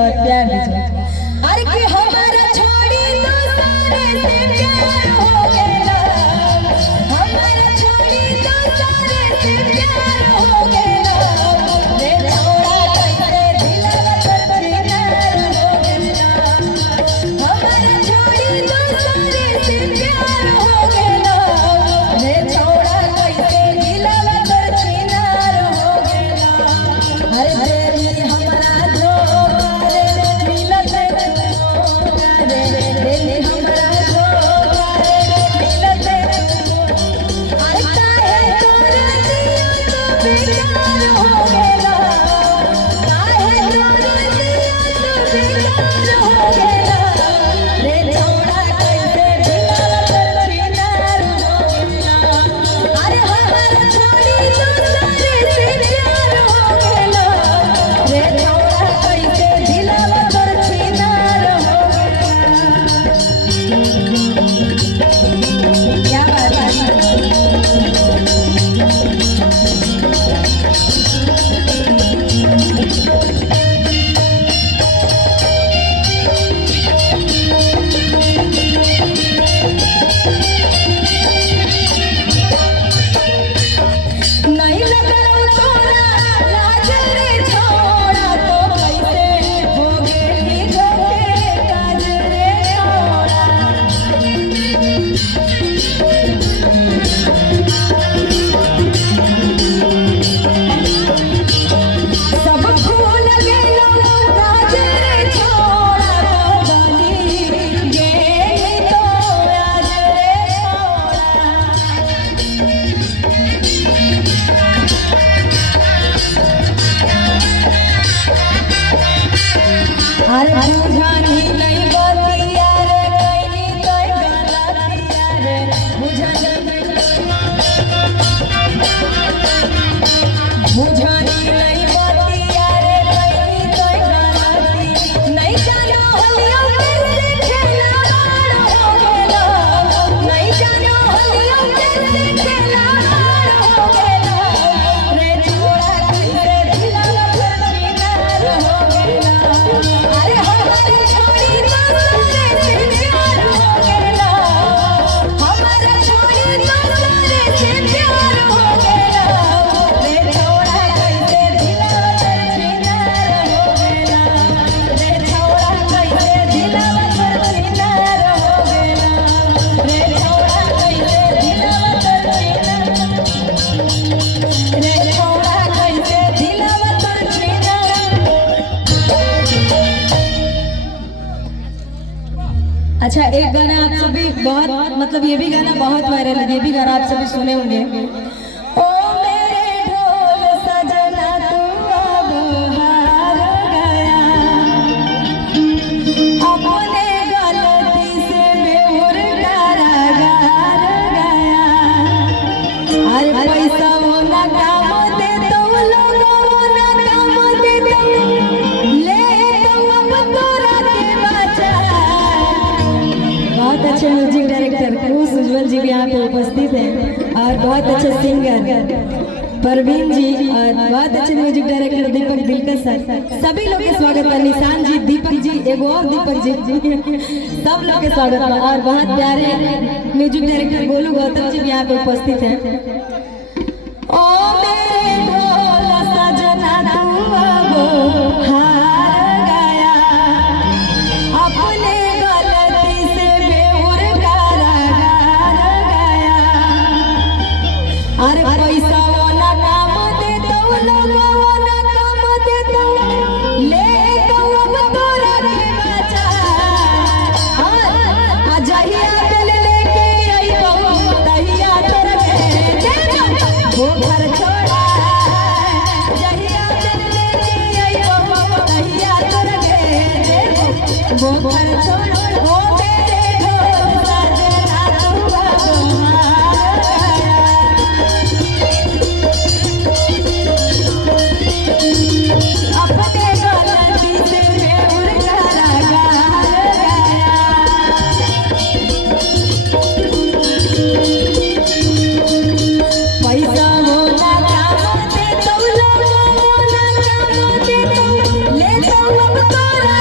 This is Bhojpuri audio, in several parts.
और प्यार दीजिए। अरे कि हमारा छोड़ी तो सारे से प्यार हो गया, हमारा छोड़ी तो सारे से प्यार हो गया, रे छोड़ा कैसे दिलवा कर चिनार हो गया, हमारा छोड़ी तो सारे से प्यार हो गया, रे छोड़ा कैसे दिलवा कर चिनार हो गया। अरे तेरी हमरा धोखा रे मिलत रे तेरी हमरा धोखा रे मिलत। अरे काहे तोरे दिया तो बेकार हो गेला, काहे तोरे दिया तो बेकार हो गेला, रे छोड़ा कैसे दिलवा कर चिनार हो गया। अरे हमारा छोड़ी तो सारे से प्यार हो गया, रे छोड़ा कैसे दिलवा कर चिनार हो गया। क्या बात है। नहीं लग रहा तोरा लाज रे छोड़ा, तो कैसे हो गेली धोखे काज रे छोड़ा। सब फूल गेलो काज रे छोड़ा, तो बनी गेली तो आज रे छोड़ा। अरे बुझानी नहीं बतिया रे कैनी तोय गलतिया रे, बुझानी नहीं बतिया रे कैनी तोय गलती, नहीं जानो हलिया कैसे खिलावाड़ हो गेला, नहीं जानो हलिया कैसे खिलावाड़ हो गेला, रे छोड़ा कैसे दिलवा कर चिनार हो गेला। अरे हमारी छोड़ी तो सारे से प्यार हो गया, हमारा छोड़ी तो सारे से प्यार हो गया, रे छोड़ा कैसे दिलवा कर चिनार हो गया, रे छोड़ा कैसे दिलवा कर चिनार हो गया, रे छोड़ा कैसे दिलवा कर चिनार, रे छोड़ा कैसे दिलवा कर चिनार। अच्छा, एक गाना आप सभी बहुत मतलब ये भी गाना बहुत वायरल है, ये भी गाना आप सभी सुने होंगे। ओ मेरे ढोल सजना तू अब हार गया, अपने गलती से बेहुर कारागार गया। अरे पैसा वो ना काम दे तो लोगों वो ना काम दे तो ले तो अब तोरा के बचा। बहुत अच्छे म्यूजिक डायरेक्टर कुश उज्जवल जी भी यहाँ पे उपस्थित हैं, और बहुत अच्छे सिंगर परवीन जी, और बहुत अच्छे म्यूजिक डायरेक्टर दीपक दिलकश सर, सभी लोग के स्वागत है। निशान जी, दीपक जी, एगो और दीपक जी, सब लोग के स्वागत है। और बहुत प्यारे म्यूजिक डायरेक्टर गोलू गौतम जी भी यहाँ पे उपस्थित हैं। ओ मेरे ढोल सजना तू अब हार गया, अपने गलती से बेहुर कारागार गया। अरे पैसा वो ना काम दे तो लोगों वो ना काम दे तो ले तो अब तोरा के बचा। जहिया दिल लेके आई बहू तहिया तोरा के देबो, वो घर छोड़ा। जहिया दिल लेके आई बहू तहिया तोरा के देबो, वो घर छोड़ा। ओ मेरे ढोल सजना तू अब हार गया, अपने गलती से बेहुर कारागार गया। पैसा वो ना काम दे तो लोगों वो ना काम दे तो ले तो अब तोरा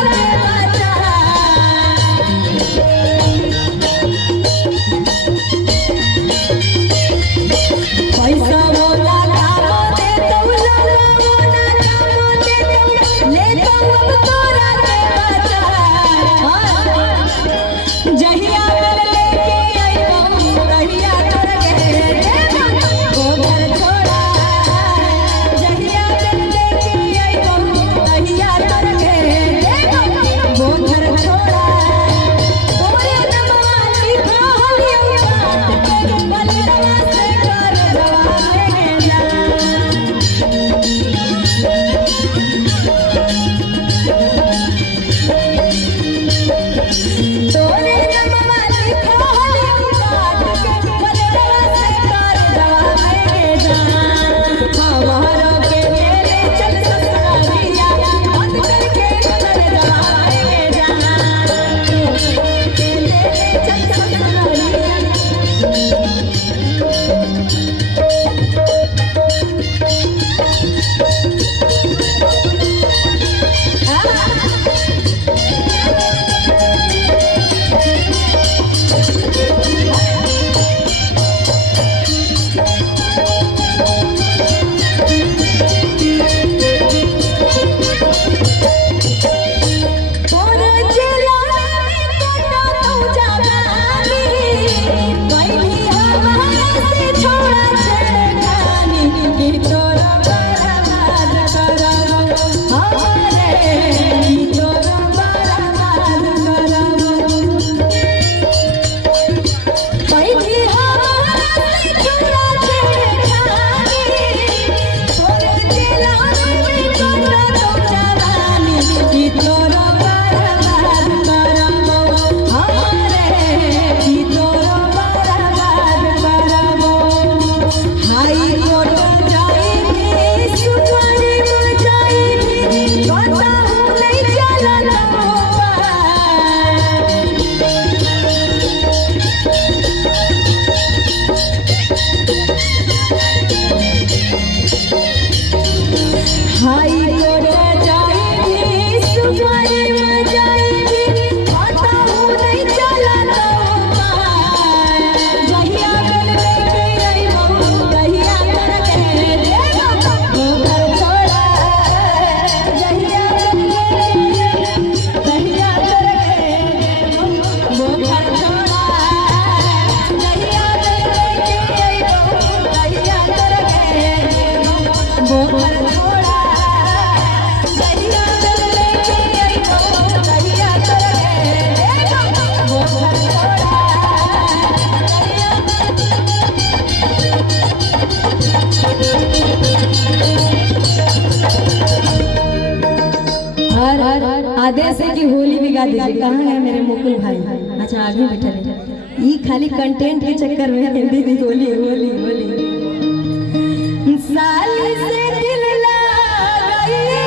और आदेश है कि होली भी गा दीजिए। कहाँ है मेरे मुकुल भाई? अच्छा आगे बैठे रहे। ये खाली कंटेंट के चक्कर में हिंदी भी होली होली होली। साली से दिल लगाइए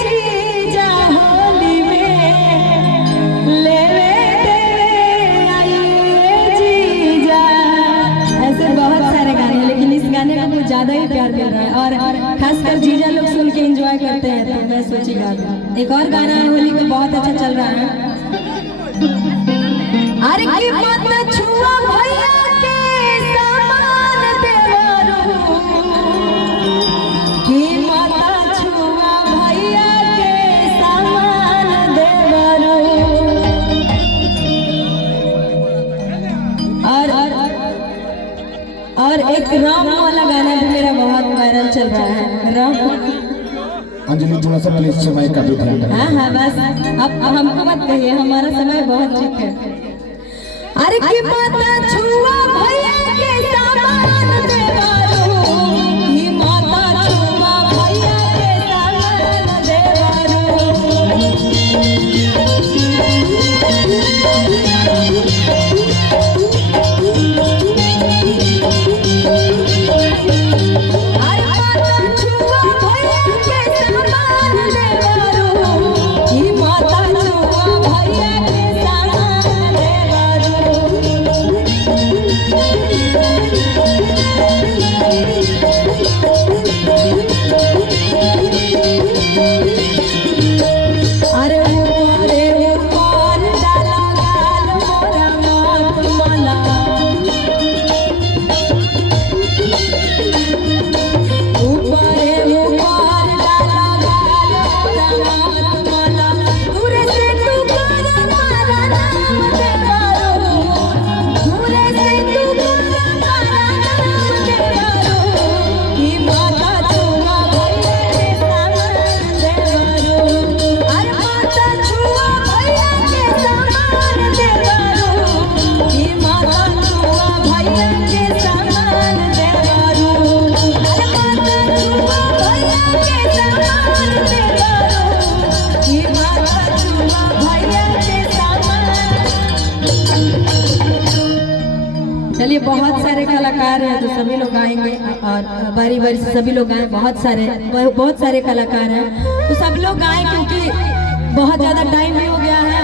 जीजा होली में, लेवे देवे आइए जीजा। ऐसे बहुत सारे गाने, लेकिन इस गाने को कुछ ज्यादा ही प्यार मिल रहा है और खासकर जीजा लोग सुन के एंजॉय करते हैं, तो मैं सोची गा दूं। एक और गाना है होली का बहुत अच्छा चल रहा है। अरे की मत छुआ भैया के सामान देवरू, की मत छुआ भैया के सामान देवरू। और एक राम वाला गाना भी मेरा बहुत वायरल चल रहा है। राम अंजलि थोड़ा सा प्लीज समय का भी ध्यान रखना। हाँ बस अब हमको मत कहिए, हमारा समय बहुत ठीक है। अरे की माता छुआ भैया के सामान देवरू, की माता छुआ भैया के सामान देवरू। चलिए बहुत सारे कलाकार हैं तो सभी लोग आएंगे और बारी बारी से सभी लोग आए। बहुत सारे कलाकार हैं तो सब लोग आए, क्योंकि बहुत ज़्यादा टाइम भी हो गया है।